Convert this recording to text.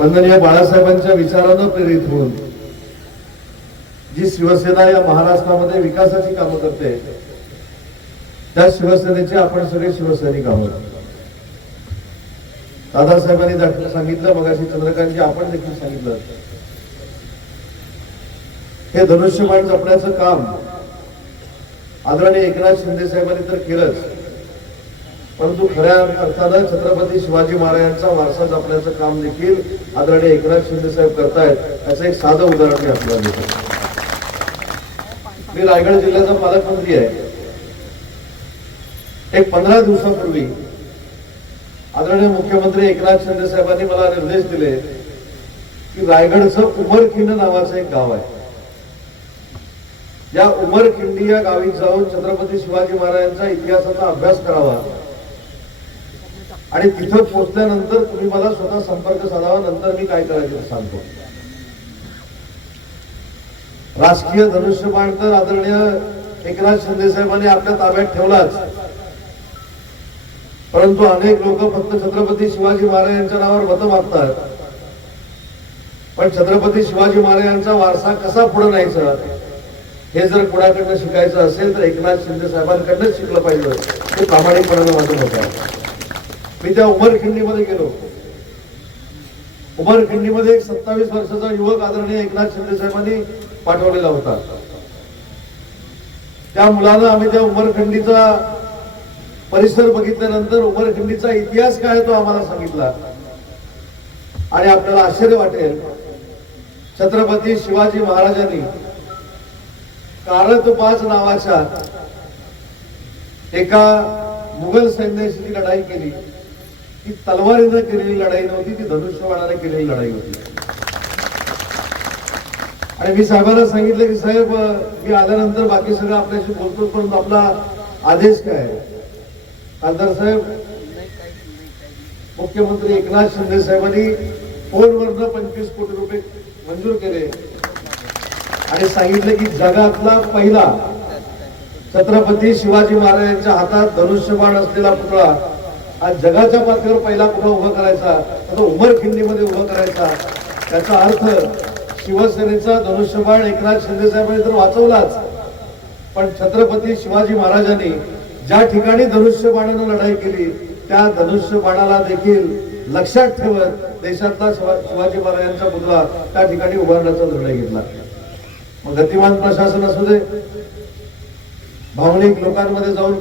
वंदनीय बाळासाहेबांच्या विचारानं प्रेरित होऊन जी शिवसेना या महाराष्ट्रामध्ये विकासाची कामं करते त्या शिवसेनेचे आपण सगळे शिवसैनिक आहोत दादासाहेबांनी सांगितलं मगाशी चंद्रकांतजी आपण देखील सांगितलं हे धनुष्यमान जपण्याचं काम आदरणीय एकनाथ शिंदे साहेबांनी तर केलंच परंतु खऱ्या अर्थानं छत्रपती शिवाजी महाराजांचा वारसा जपण्याचं काम देखील आदरणीय एकनाथ शिंदे साहेब करतायत असं एक साधं उदाहरण मी आपल्याला देतो मी रायगड जिल्ह्याचा पालकमंत्री आहे एक पंधरा दिवसापूर्वी आदरणीय मुख्यमंत्री एकनाथ शिंदे साहेबांनी मला निर्देश दिले की रायगडचं उमरखिंड नावाचं एक गाव आहे या उमरखिंडी या गावी जाऊन छत्रपती शिवाजी महाराजांचा इतिहासाचा अभ्यास करावा आणि तिथं पोहोचल्यानंतर तुम्ही मला स्वतः संपर्क साधावा नंतर मी काय करायचं सांगतो राष्ट्रीय धनुष्यबाण तर आदरणीय एकनाथ शिंदे साहेबांनी आपल्या ताब्यात ठेवलाच परंतु अनेक लोक फक्त छत्रपती शिवाजी महाराजांच्या नावावर मत मागतात पण छत्रपती शिवाजी महाराजांचा वारसा कसा पुढे न्यायचा हे जर कुणाकडनं शिकायचं असेल तर एकनाथ शिंदे साहेबांकडनं शिकलं पाहिजे ते प्रामाणिकपणानं माझं होतं मी त्या उमरखिंडीमध्ये गेलो उमरखिंडीमध्ये एक सत्तावीस वर्षाचा युवक आदरणीय एकनाथ शिंदे साहेबांनी पाठवलेला होता त्या मुलानं आम्ही त्या उमरखिंडीचा परिसर बघितल्यानंतर उमरखिंडीचा इतिहास काय तो आम्हाला सांगितला आणि आपल्याला आश्चर्य वाटेल छत्रपती शिवाजी महाराजांनी पाच नावाच्या एका मुघल सैन्याशी लढाई केली ती तलवारीनं केलेली लढाई नव्हती ती धनुष्यबाणाने केलेली लढाई होती आणि मी साहेबांना सांगितलं की साहेब मी आल्यानंतर बाकी सगळं आपल्याशी बोलतो परंतु आपला आदेश काय खासदार साहेब मुख्यमंत्री एकनाथ शिंदे साहेबांनी फोनवरनं पंचवीस कोटी रुपये मंजूर केले आणि सांगितलं की जगातला पहिला छत्रपती शिवाजी महाराजांच्या हातात धनुष्यबाण असलेला पुतळा आज जगाच्या पातळीवर पहिला कुठं उभा करायचा उमर उमरखिंडीमध्ये उभा करायचा त्याचा अर्थ शिवसेनेचा धनुष्यबाण एकनाथ साहेबांनी तर वाचवलाच पण छत्रपती शिवाजी महाराजांनी ज्या ठिकाणी धनुष्यबाणानं लढाई केली त्या धनुष्यबाणाला देखील लक्षात ठेवत देशातला शिवाजी महाराजांचा पुतळा त्या ठिकाणी उभारण्याचा निर्णय घेतला मग गतिमान प्रशासन असू दे भावनिक लोकांमध्ये जाऊन